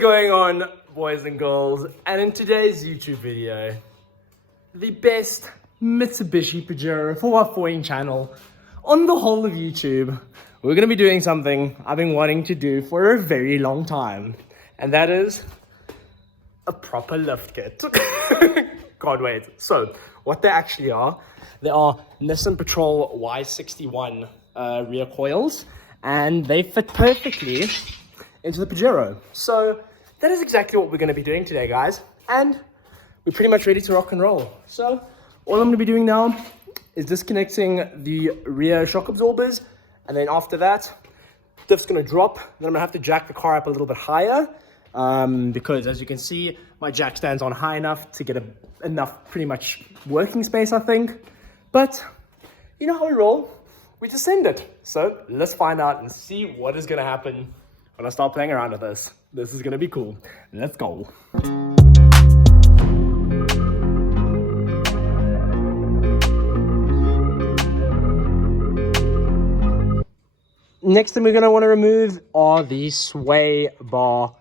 going on, boys and girls? And in today's YouTube video, the best Mitsubishi Pajero 4x4 channel on the whole of YouTube, we're going to be doing something I've been wanting to do for a very long time, and that is a proper lift kit. Can't wait. So what they actually are, they are Nissan Patrol Y61 rear coils, and they fit perfectly into the Pajero. So that is exactly what we're going to be doing today, guys, and we're pretty much ready to rock and roll. So all I'm going to be doing now is disconnecting the rear shock absorbers, and then after that, diff's going to drop. Then I'm going to have to jack the car up a little bit higher, because as you can see, my jack stands on high enough to get enough pretty much working space, I think. But you know how we roll, we just send it. So let's find out and see what is going to happen when I start playing around with this. This is going to be cool. Let's go. Next thing we're going to want to remove are the sway bar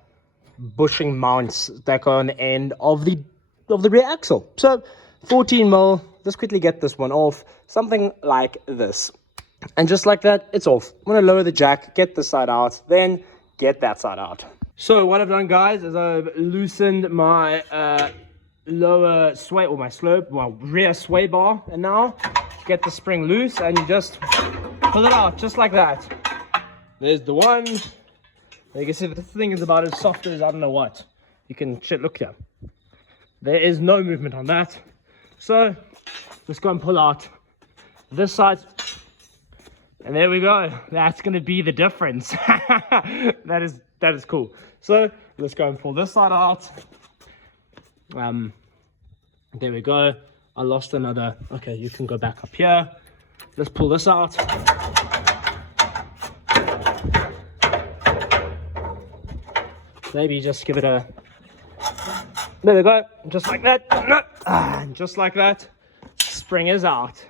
bushing mounts that go on the end of the rear axle. So 14 mil, let's quickly get this one off, something like this. And just like that, it's off. I'm going to lower the jack, get this side out, then get that side out. So what I've done, guys, is I've loosened my lower sway, or my rear sway bar, and now get the spring loose and you just pull it out just like that. There's the one. You can see the thing is about as soft as I don't know what. You can look here. There is no movement on that. So let's go and pull out this side. And there we go. That's going to be the difference. That is cool. So let's go and pull this side out. There we go. I lost another. Okay, you can go back up here. Let's pull this out. Maybe just give it a, there we go, just like that, and just like that, spring is out.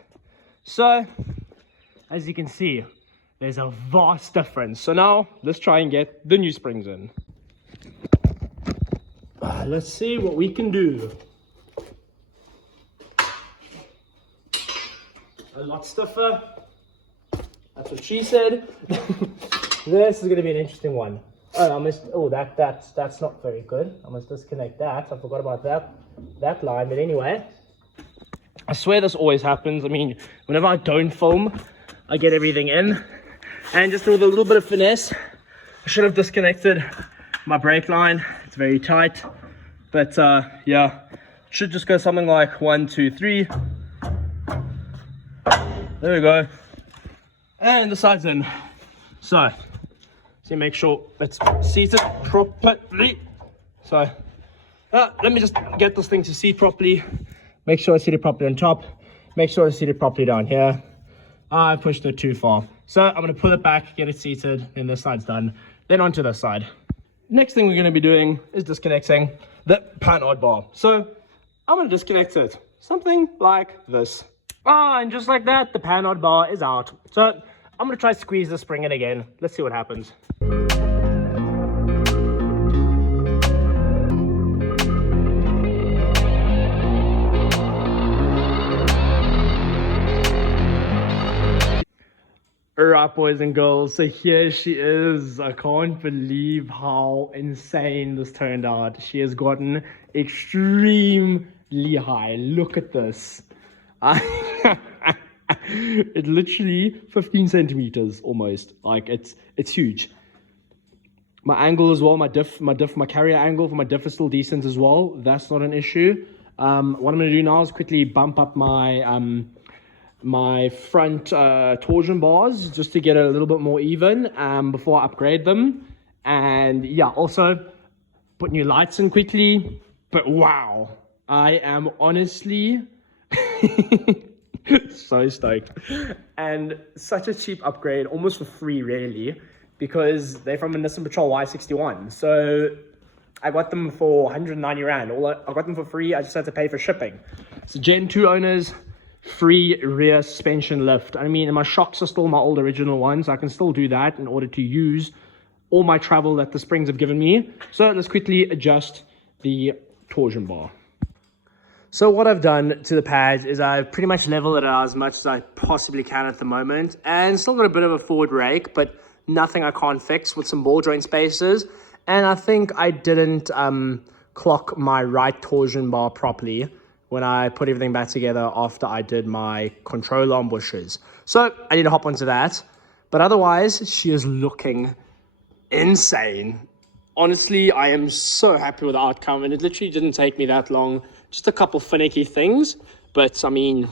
So, as you can see, there's a vast difference. So now, let's try and get the new springs in. Let's see what we can do. A lot stiffer, that's what she said. This is going to be an interesting one. Oh, that's not very good. I must disconnect that. I forgot about that line. But anyway, I swear this always happens. I mean, whenever I don't film, I get everything in. And just with a little bit of finesse, I should have disconnected my brake line. It's very tight. But yeah, it should just go something like 1, 2, 3. There we go. And the side's in. So make sure it's seated properly. So let me just get this thing to seat properly. Make sure it's seated properly on top. Make sure it's seated properly down here. I pushed it too far. So I'm going to pull it back, get it seated, and this side's done. Then onto this side. Next thing we're going to be doing is disconnecting the panhard bar. So I'm going to disconnect it. Something like this. And just like that, the panhard bar is out. So I'm going to try to squeeze the spring in again. Let's see what happens. Alright, boys and girls, so here she is. I can't believe how insane this turned out. She has gotten extremely high. Look at this. It's literally 15 centimeters almost. Like it's huge. My angle as well, my carrier angle for my diff is still decent as well. That's not an issue. What I'm going to do now is quickly bump up my my front torsion bars just to get it a little bit more even before I upgrade them. And yeah, also put new lights in quickly. But wow, I am honestly so stoked, and such a cheap upgrade, almost for free really, because they're from a Nissan Patrol Y61. So I got them for 190 Rand. I got them for free. I just had to pay for shipping. So Gen 2 owners, free rear suspension lift. I mean, my shocks are still my old original ones. I can still do that in order to use all my travel that the springs have given me. So let's quickly adjust the torsion bar. So what I've done to the pads is I've pretty much leveled it out as much as I possibly can at the moment, and still got a bit of a forward rake, but nothing I can't fix, with some ball joint spacers. And I think I didn't clock my right torsion bar properly when I put everything back together after I did my control arm bushes. So I need to hop onto that. But otherwise, she is looking insane. Honestly, I am so happy with the outcome, and it literally didn't take me that long. Just a couple finicky things, but I mean,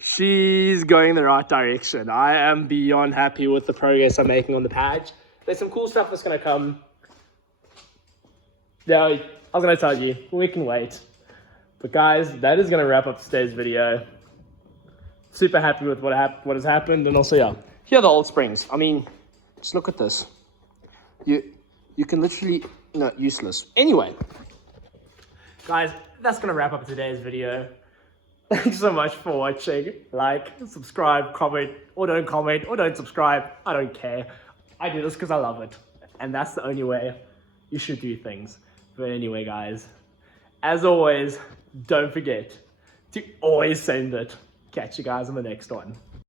she's going the right direction. I am beyond happy with the progress I'm making on the pad. There's some cool stuff that's going to come. Yeah, I was going to tell you, we can wait. But guys, that is going to wrap up today's video. Super happy with what has happened, and also, yeah, here are the old springs. I mean, just look at this. You can literally, no, useless. Anyway, guys, that's going to wrap up today's video. Thanks so much for watching. Like, subscribe, comment, or don't subscribe. I don't care. I do this because I love it. And that's the only way you should do things. But anyway, guys, as always, don't forget to always send it. Catch you guys on the next one.